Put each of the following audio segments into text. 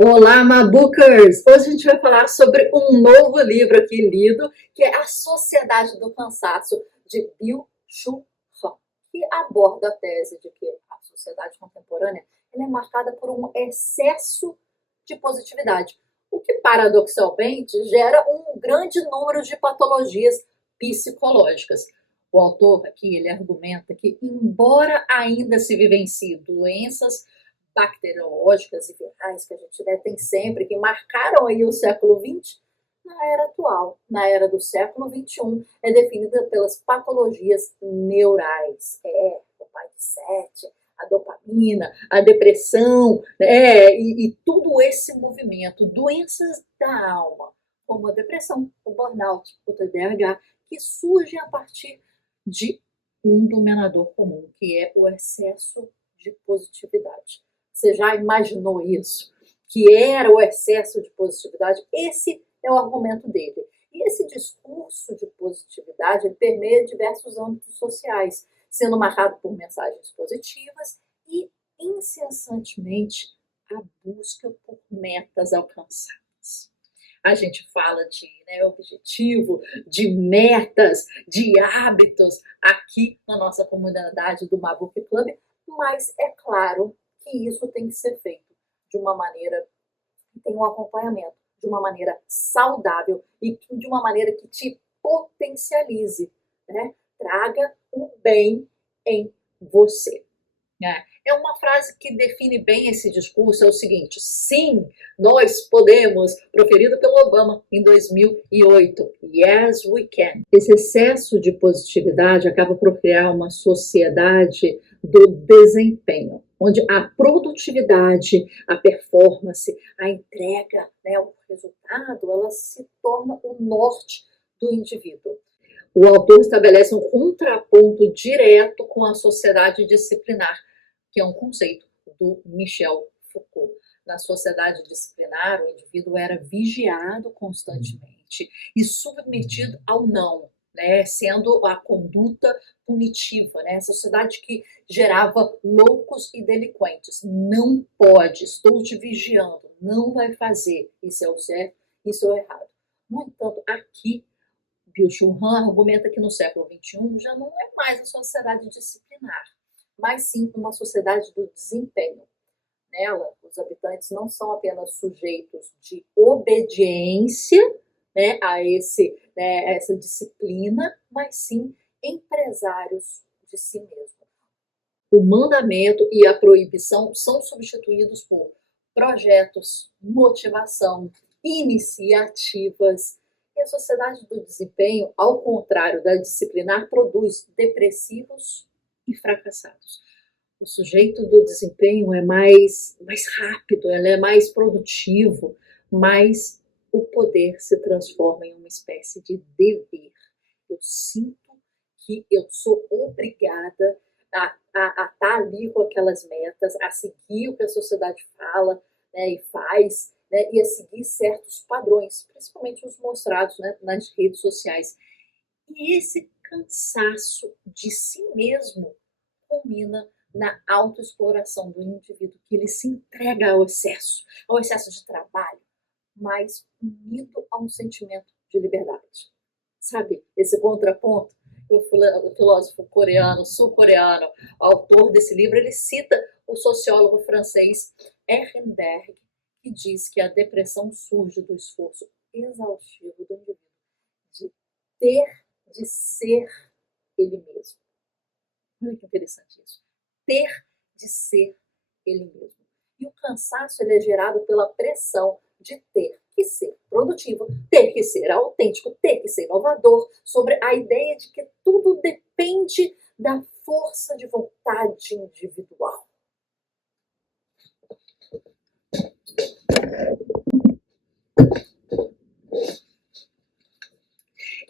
Olá, Mabookers! Hoje a gente vai falar sobre um novo livro aqui lido, que é A Sociedade do Cansaço, de Byung-Chul Han, que aborda a tese de que a sociedade contemporânea ela é marcada por um excesso de positividade, o que paradoxalmente gera um grande número de patologias psicológicas. O autor aqui ele argumenta que, embora ainda se vivencie doenças bacteriológicas e virais que a gente tem sempre, que marcaram aí o século XX, na era atual, na era do século XXI, é definida pelas patologias neurais. O pai de sete, a dopamina, a depressão, e todo esse movimento, doenças da alma, como a depressão, o burnout, o TDAH, que surgem a partir de um denominador comum, que é o excesso de positividade. Você já imaginou isso? Que era o excesso de positividade? Esse é o argumento dele. E esse discurso de positividade permeia diversos âmbitos sociais, sendo marcado por mensagens positivas e, incessantemente, a busca por metas alcançadas. A gente fala de objetivo, de metas, de hábitos aqui na nossa comunidade do Mabook Club, mas é claro que isso tem que ser feito de uma maneira que tenha um acompanhamento, de uma maneira saudável e de uma maneira que te potencialize, né? Traga o bem em você. É uma frase que define bem esse discurso, é o seguinte: sim, nós podemos, proferido pelo Obama em 2008. Yes, we can. Esse excesso de positividade acaba por criar uma sociedade do desempenho, onde a produtividade, a performance, a entrega, o resultado, ela se torna o norte do indivíduo. O autor estabelece um contraponto direto com a sociedade disciplinar, que é um conceito do Michel Foucault. Na sociedade disciplinar, o indivíduo era vigiado constantemente e submetido ao não, sendo a conduta punitiva, essa sociedade que gerava loucos e delinquentes. Não pode, estou te vigiando, não vai fazer, isso é o certo, isso é o errado. No entanto, aqui, Byung-Chul Han argumenta que no século XXI já não é mais a sociedade disciplinar, mas sim uma sociedade do desempenho. Nela, os habitantes não são apenas sujeitos de obediência, essa disciplina, mas sim empresários de si mesmo. O mandamento e a proibição são substituídos por projetos, motivação, iniciativas. E a sociedade do desempenho, ao contrário da disciplinar, produz depressivos e fracassados. O sujeito do desempenho é mais rápido, ele é mais produtivo, mas o poder se transforma em uma espécie de dever. Eu sinto que eu sou obrigada a estar ali com aquelas metas, a seguir o que a sociedade fala, e faz, e a seguir certos padrões, principalmente os mostrados, nas redes sociais. E esse cansaço de si mesmo culmina na autoexploração do indivíduo, que ele se entrega ao excesso de trabalho, mas unido a um sentimento de liberdade. Sabe, esse contraponto? O filósofo coreano, sul-coreano, autor desse livro, ele cita o sociólogo francês Ehrenberg, que diz que a depressão surge do esforço exaustivo do indivíduo de ter de ser ele mesmo. Olha que interessante isso. Ter de ser ele mesmo. E o cansaço ele é gerado pela pressão de ter que ser produtivo, ter que ser autêntico, ter que ser inovador, sobre a ideia de que tudo depende da força de vontade individual.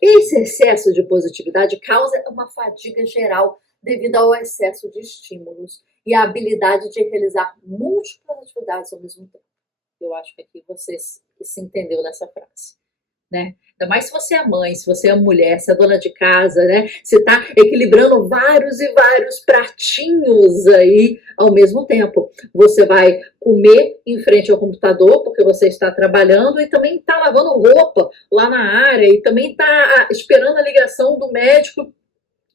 Esse excesso de positividade causa uma fadiga geral devido ao excesso de estímulos e a habilidade de realizar múltiplas atividades ao mesmo tempo. Eu acho que aqui você se entendeu nessa frase. né? Ainda mais se você é mãe, se você é mulher, se é dona de casa, né? Você está equilibrando vários e vários pratinhos aí ao mesmo tempo. Você vai comer em frente ao computador, porque você está trabalhando, e também está lavando roupa lá na área, e também está esperando a ligação do médico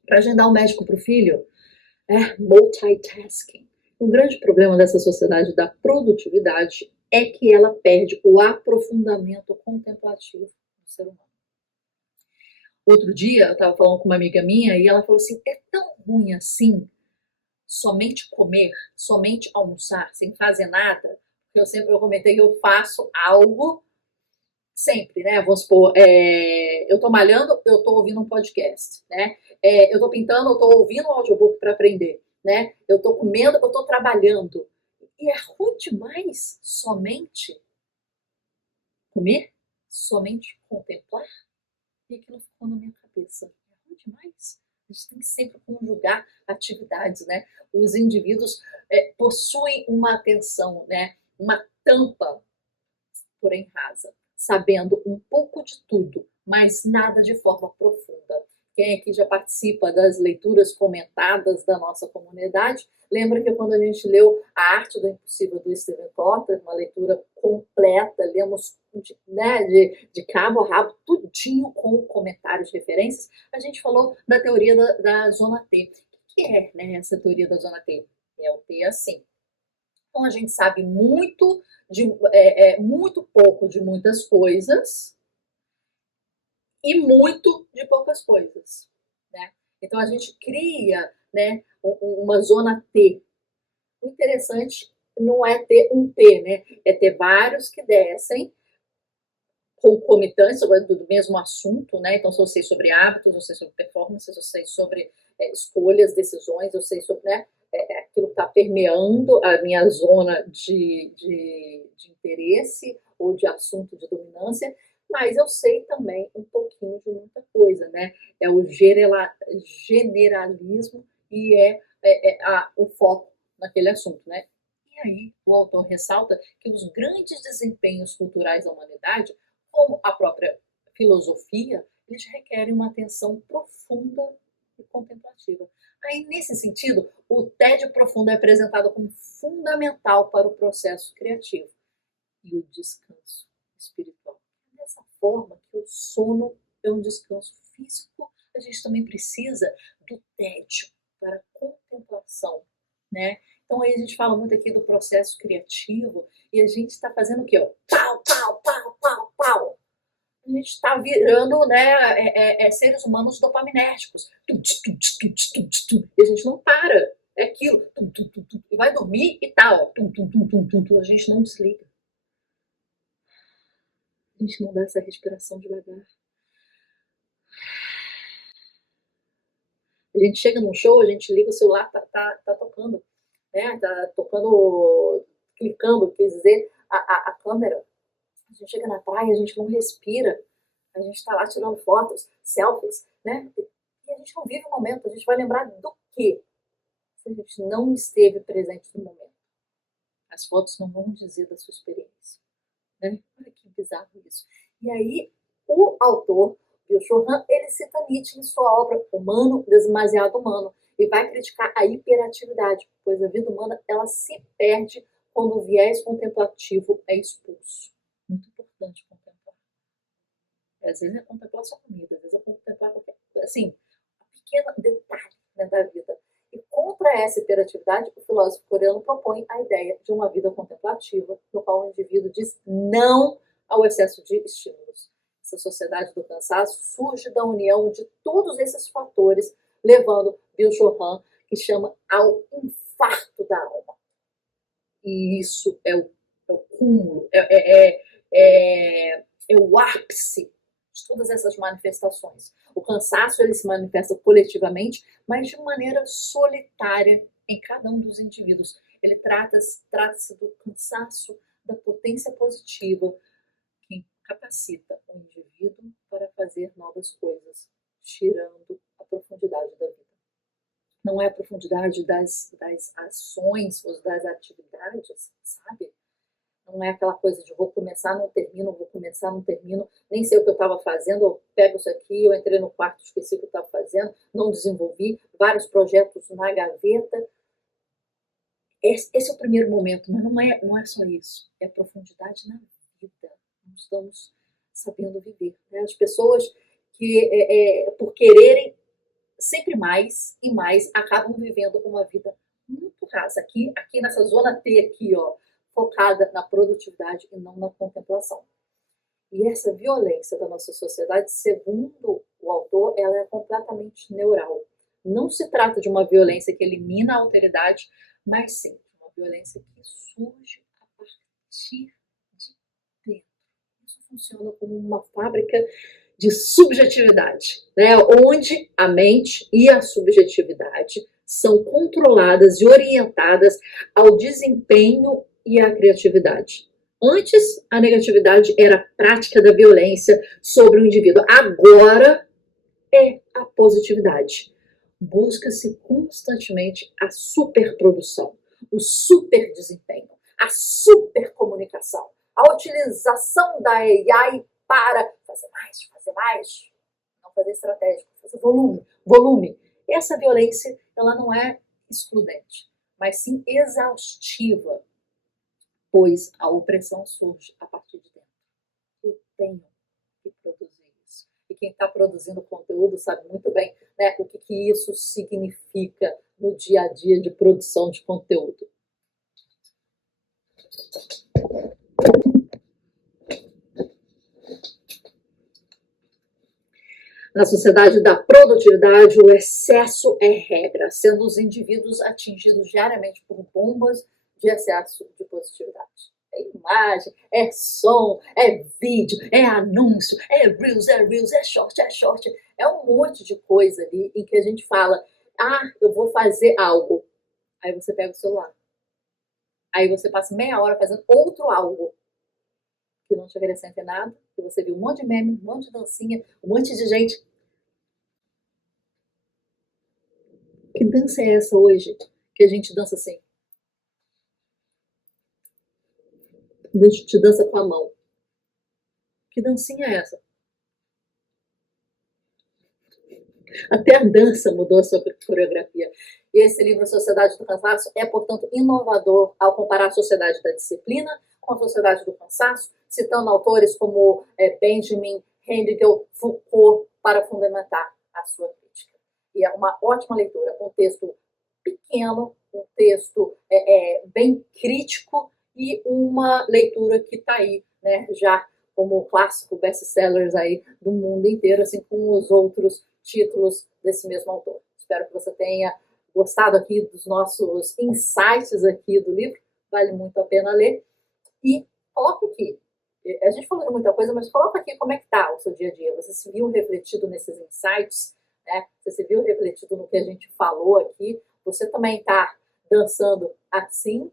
para agendar o médico para o filho. É multitasking. O grande problema dessa sociedade da produtividade é que ela perde o aprofundamento contemplativo do ser humano. Outro dia eu estava falando com uma amiga minha e ela falou assim: é tão ruim assim somente comer, somente almoçar, sem fazer nada. Eu comentei que eu faço algo sempre, né? Vamos supor, eu tô malhando, eu tô ouvindo um podcast, né? Eu tô pintando, eu tô ouvindo um audiobook para aprender, né? Eu tô comendo, eu tô trabalhando. E é ruim demais somente comer, somente contemplar. E aquilo ficou na minha cabeça. É ruim demais. A gente tem que sempre conjugar atividades, né? Os indivíduos possuem uma atenção, né? Uma tampa, porém rasa, sabendo um pouco de tudo, mas nada de forma profunda. Quem aqui já participa das leituras comentadas da nossa comunidade, lembra que quando a gente leu A Arte do Impossível do Steven Kotler, uma leitura completa, lemos de cabo a rabo, tudinho com comentários de referências, a gente falou da teoria da zona T. O que é, né, essa teoria da zona T? É o T assim. Então a gente sabe muito pouco de muitas coisas e muito de poucas coisas, né? Então a gente cria, né, uma zona T. O interessante não é ter um T, né? É ter vários que descem concomitantes do mesmo assunto, né? Então, se eu sei sobre hábitos, eu sei sobre performance, eu sei sobre escolhas, decisões, eu sei sobre, né, aquilo que está permeando a minha zona de interesse ou de assunto de dominância, mas eu sei também um pouquinho de muita coisa, né? É o generalismo e o foco naquele assunto, né? E aí, o autor ressalta que os grandes desempenhos culturais da humanidade, como a própria filosofia, eles requerem uma atenção profunda e contemplativa. Aí, nesse sentido, o tédio profundo é apresentado como fundamental para o processo criativo e o descanso espiritual. Dessa forma que o sono é um descanso físico, a gente também precisa do tédio para a contemplação, né? Então aí a gente fala muito aqui do processo criativo e a gente está fazendo o quê? Ó? Pau, pau, pau, pau, pau. A gente está virando, né, seres humanos dopaminérgicos. E a gente não para. É aquilo. E vai dormir e tal. A gente não desliga. A gente não dá essa respiração devagar. A gente chega num show, a gente liga o celular, tá tocando, né? Tá tocando, clicando, quer dizer, a câmera. A gente chega na praia, a gente não respira. A gente está lá tirando fotos, selfies, né? E a gente não vive o momento. A gente vai lembrar do quê? Se a gente não esteve presente no momento. As fotos não vão dizer da sua experiência, né? Olha que bizarro isso. E aí, o autor, Byung-Chul Han, ele cita Nietzsche em sua obra Humano, Demasiado Humano, e vai criticar a hiperatividade, pois a vida humana ela se perde quando o viés contemplativo é expulso. Muito importante contemplar. Às vezes é contemplar sua comida, às vezes é contemplar qualquer coisa, assim, um pequeno detalhe, né, da vida. E contra essa hiperatividade, o filósofo coreano propõe a ideia de uma vida contemplativa, no qual o indivíduo diz não ao excesso de estímulos. Essa sociedade do cansaço surge da união de todos esses fatores, levando Byung-Chul Han, que chama ao infarto da alma. E isso é o cúmulo, é o ápice de todas essas manifestações. O cansaço ele se manifesta coletivamente, mas de maneira solitária em cada um dos indivíduos. Ele trata-se do cansaço da potência positiva que capacita o indivíduo para fazer novas coisas, tirando a profundidade da vida. Não é a profundidade das ações ou das atividades, sabe? Não é aquela coisa de vou começar, não termino, vou começar, não termino, nem sei o que eu estava fazendo, eu pego isso aqui, eu entrei no quarto, esqueci o que eu estava fazendo, não desenvolvi, vários projetos na gaveta. Esse é o primeiro momento, mas não é só isso, é profundidade na vida. Não estamos sabendo viver. Né? As pessoas que, por quererem sempre mais e mais, acabam vivendo uma vida muito rasa. Aqui nessa zona T, aqui, ó, focada na produtividade e não na contemplação. E essa violência da nossa sociedade, segundo o autor, ela é completamente neural. Não se trata de uma violência que elimina a alteridade, mas sim de uma violência que surge a partir de dentro. Isso funciona como uma fábrica de subjetividade, né? Onde a mente e a subjetividade são controladas e orientadas ao desempenho e à criatividade. Antes, a negatividade era a prática da violência sobre o indivíduo. Agora é a positividade. Busca-se constantemente a superprodução, o super desempenho, a supercomunicação, a utilização da AI para fazer mais, não fazer estratégico, fazer volume. Essa violência, ela não é excludente, mas sim exaustiva, pois a opressão surge a partir de dentro. Eu tenho que produzir isso. E quem está produzindo conteúdo sabe muito bem, né, o que isso significa no dia a dia de produção de conteúdo. Na sociedade da produtividade, o excesso é regra, sendo os indivíduos atingidos diariamente por bombas de excesso de positividade. É imagem, é som, é vídeo, é anúncio, é reels, é short, é um monte de coisa ali em que a gente fala, eu vou fazer algo. Aí você pega o celular. Aí você passa meia hora fazendo outro algo que não te acrescenta em nada, que você viu um monte de meme, um monte de dancinha, um monte de gente. Que dança é essa hoje? Que a gente dança assim. A gente dança com a mão. Que dancinha é essa? Até a dança mudou a sua coreografia. E esse livro, Sociedade do Cansaço, é, portanto, inovador ao comparar a sociedade da disciplina com a sociedade do cansaço, citando autores como Benjamin, Heidegger, Foucault, para fundamentar a sua crítica. E é uma ótima leitura, um texto pequeno, um texto bem crítico e uma leitura que está aí, né, já como clássico best-sellers aí do mundo inteiro, assim como os outros títulos desse mesmo autor. Espero que você tenha gostado aqui dos nossos insights aqui do livro, vale muito a pena ler. E coloca aqui, a gente falou de muita coisa, mas coloca aqui como é que está o seu dia a dia. Você se viu refletido nesses insights? Né? Você se viu refletido no que a gente falou aqui? Você também está dançando assim?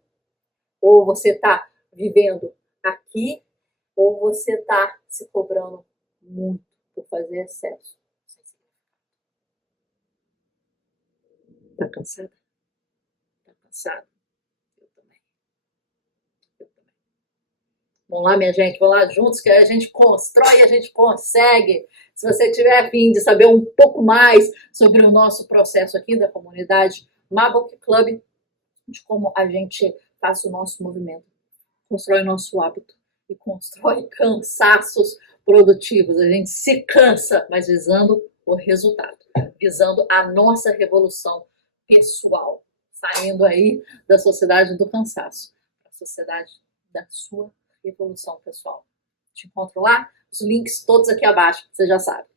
Ou você está vivendo aqui? Ou você está se cobrando muito por fazer excesso? Está cansada? Está cansado? Eu também. Vamos lá, minha gente, vamos lá juntos, que a gente constrói, a gente consegue. Se você tiver a fim de saber um pouco mais sobre o nosso processo aqui da comunidade Mabook Club, de como a gente faz o nosso movimento, constrói o nosso hábito e constrói cansaços produtivos. A gente se cansa, mas visando o resultado, visando a nossa revolução pessoal, saindo aí da sociedade do cansaço, para a sociedade da sua revolução pessoal. Te encontro lá, os links todos aqui abaixo, você já sabe.